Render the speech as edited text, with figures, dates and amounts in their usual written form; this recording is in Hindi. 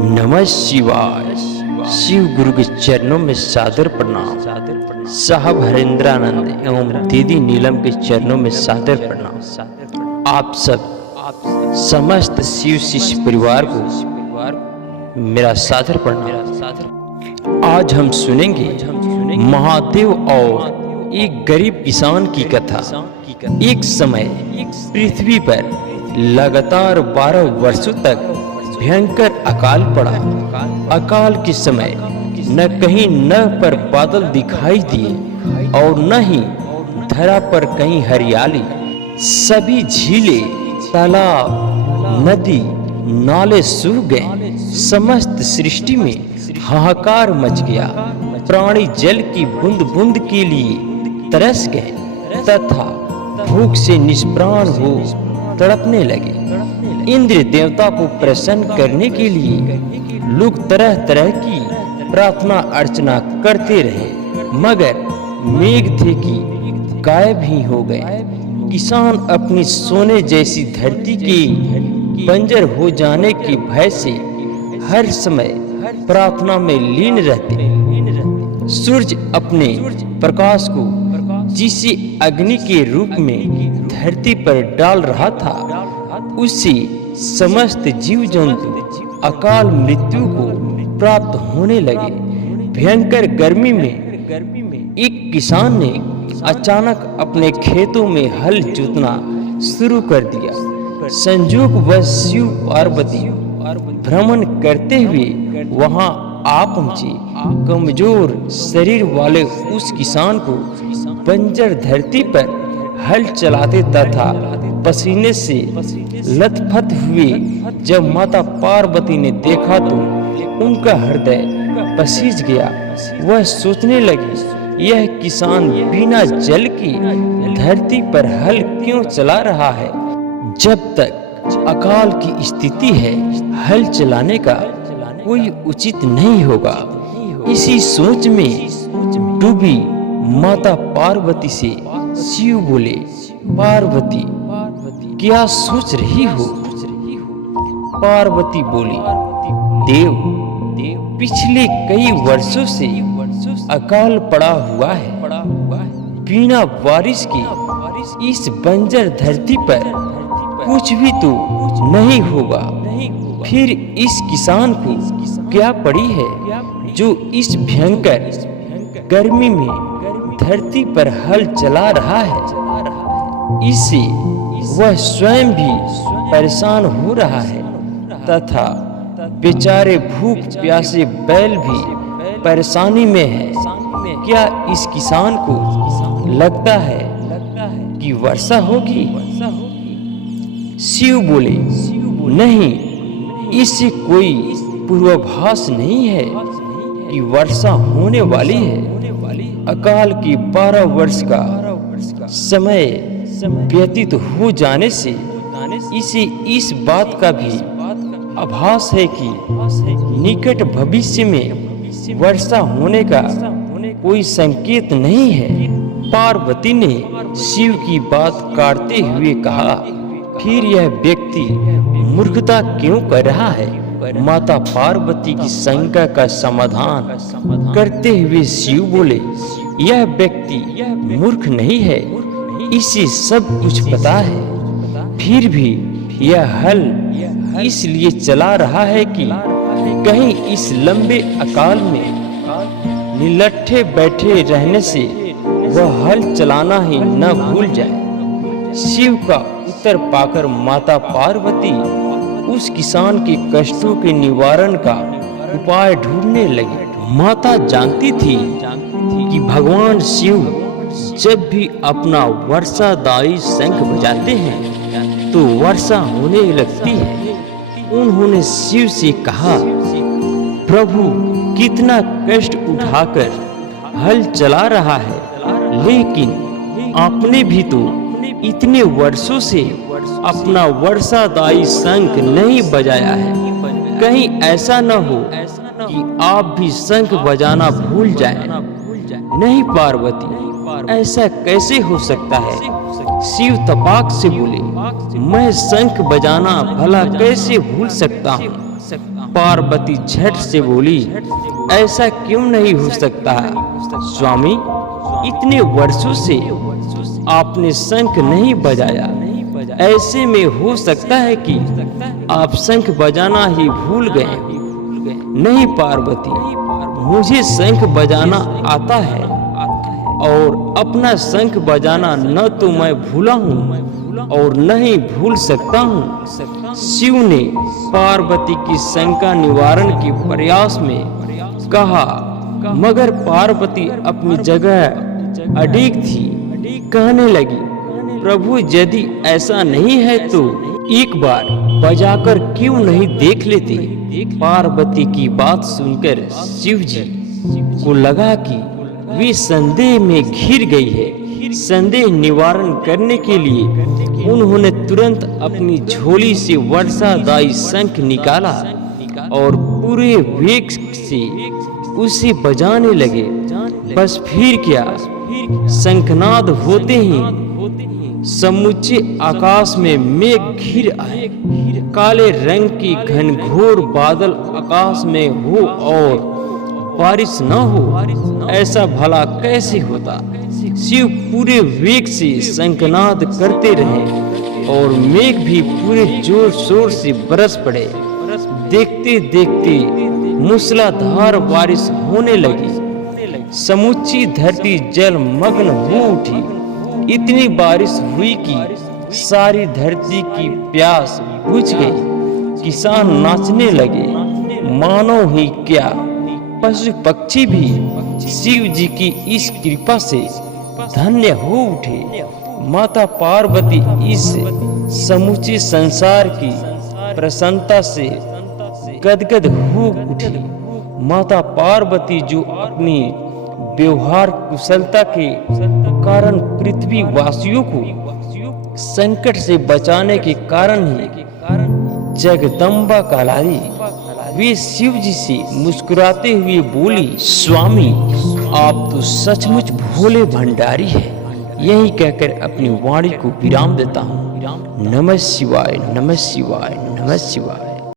नमः शिवाय। शिव गुरु के चरणों में सादर प्रणाम। साहब हरेंद्रानंद एवं दीदी नीलम के चरणों में सादर प्रणाम। आप सब समस्त शिव शिष्य परिवार को मेरा सादर प्रणाम। आज हम सुनेंगे महादेव और एक गरीब किसान की कथा। एक समय पृथ्वी पर लगातार 12 वर्षों तक भयंकर अकाल पड़ा। अकाल के समय न कहीं न पर बादल दिखाई दिए और न ही धरा पर कहीं हरियाली। सभी झीलें, तालाब, नदी, नाले सूख गए। समस्त सृष्टि में हाहाकार मच गया। प्राणी जल की बूंद बूंद के लिए तरस गए तथा भूख से निष्प्राण हो तड़पने लगे। इंद्र देवता को प्रसन्न करने के लिए लोग तरह तरह की प्रार्थना अर्चना करते रहे, मगर मेघ थे कि गायब ही हो गए। किसान अपनी सोने जैसी धरती के बंजर हो जाने के भय से हर समय प्रार्थना में लीन रहते। सूरज अपने प्रकाश को जिसे अग्नि के रूप में धरती पर डाल रहा था, उससे समस्त जीव जंतु अकाल मृत्यु को प्राप्त होने लगे। भयंकर गर्मी में एक किसान ने अचानक अपने खेतों में हल जोतना शुरू कर दिया। संजोगवश शिव पार्वती भ्रमण करते हुए वहां आ पहुंचे। कमजोर शरीर वाले उस किसान को बंजर धरती पर हल चलाते तथा पसीने से लथपथ हुए जब माता पार्वती ने देखा तो उनका हृदय पसीज गया। वह सोचने लगी, यह किसान बिना जल की धरती पर हल क्यों चला रहा है? जब तक अकाल की स्थिति है, हल चलाने का कोई उचित नहीं होगा। इसी सोच में डूबी माता पार्वती से शिव बोले, पार्वती क्या सोच रही हो? पार्वती बोली, देव, पिछले कई वर्षों से अकाल पड़ा हुआ है। बिना बारिश के इस बंजर धरती पर कुछ भी तो नहीं होगा। फिर इस किसान को क्या पड़ी है जो इस भयंकर गर्मी में धरती पर हल चला रहा है? इससे वह स्वयं भी परेशान हो रहा है तथा बेचारे भूख प्यासे बैल भी परेशानी में है। क्या इस किसान को लगता है कि वर्षा होगी? शिव बोले, नहीं, इससे कोई पूर्वाभास नहीं है कि वर्षा होने वाली है। अकाल की 12 वर्ष का समय व्यतीत हो जाने से इसे इस बात का भी आभास है कि निकट भविष्य में वर्षा होने का कोई संकेत नहीं है। पार्वती ने शिव की बात काटते हुए कहा, फिर यह व्यक्ति मूर्खता क्यों कर रहा है? माता पार्वती की शंका का समाधान करते हुए शिव बोले, यह व्यक्ति मूर्ख नहीं है, इसे सब कुछ पता है। फिर भी यह हल इसलिए चला रहा है कि कहीं इस लंबे अकाल में निलट्ठे बैठे रहने से वह हल चलाना ही न भूल जाए। शिव का उत्तर पाकर माता पार्वती उस किसान के कष्टों के निवारण का उपाय ढूंढने लगी। माता जानती थी कि भगवान शिव जब भी अपना वर्षादायी शंख बजाते हैं तो वर्षा होने लगती है। उन्होंने शिव से कहा, प्रभु कितना कष्ट उठाकर हल चला रहा है, लेकिन आपने भी तो इतने वर्षों से अपना वर्षादायी शंख नहीं बजाया है। कहीं ऐसा न हो कि आप भी शंख बजाना भूल जाएं। नहीं पार्वती, ऐसा कैसे हो सकता है? शिव तपाक से बोले, मैं शंख बजाना भला कैसे भूल सकता हूँ? पार्वती झट से बोली, ऐसा क्यों नहीं हो सकता स्वामी, इतने वर्षों से आपने शंख नहीं बजाया, ऐसे में हो सकता है कि आप शंख बजाना ही भूल गए। नहीं पार्वती, मुझे शंख बजाना आता है और अपना शंख बजाना न तो मैं भूला हूँ और न ही भूल सकता हूँ। शिव ने पार्वती की शंका निवारण के प्रयास में कहा, मगर पार्वती अपनी जगह अडिग थी। कहने लगी, प्रभु यदि ऐसा नहीं है तो एक बार बजाकर क्यों नहीं देख लेते। पार्वती की बात सुनकर शिव जी को लगा कि वे संदेह में घिर गई है। संदेह निवारण करने के लिए उन्होंने तुरंत अपनी झोली से वर्षादायी शंख निकाला और पूरे वेग से उसे बजाने लगे। बस फिर क्या, शंखनाद होते ही समूचे आकाश में मेघ घिर आए। काले रंग की घनघोर बादल आकाश में हो और बारिश न हो, ऐसा भला कैसे होता। शिव पूरे वेग से शंखनाद करते रहे और मेघ भी पूरे जोर शोर से बरस पड़े। देखते देखते मूसलाधार बारिश होने लगी। समूची धरती जलमग्न हो उठी। इतनी बारिश हुई कि सारी धरती की प्यास बुझ गई। किसान नाचने लगे, मानो ही क्या पशु पक्षी भी शिव जी की इस कृपा से धन्य हो उठे। माता पार्वती इस समूचे संसार की प्रसन्नता से गदगद हो उठी। माता पार्वती जो अपनी व्यवहार कुशलता के कारण पृथ्वी वासियों को संकट से बचाने के कारण ही जगदम्बा कहलाई। वे शिव जी से मुस्कुराते हुए बोली, स्वामी आप तो सचमुच भोले भंडारी है। यही कहकर अपनी वाणी को विराम देता हूँ। नमः शिवाय, नमः शिवाय, नमः शिवाय।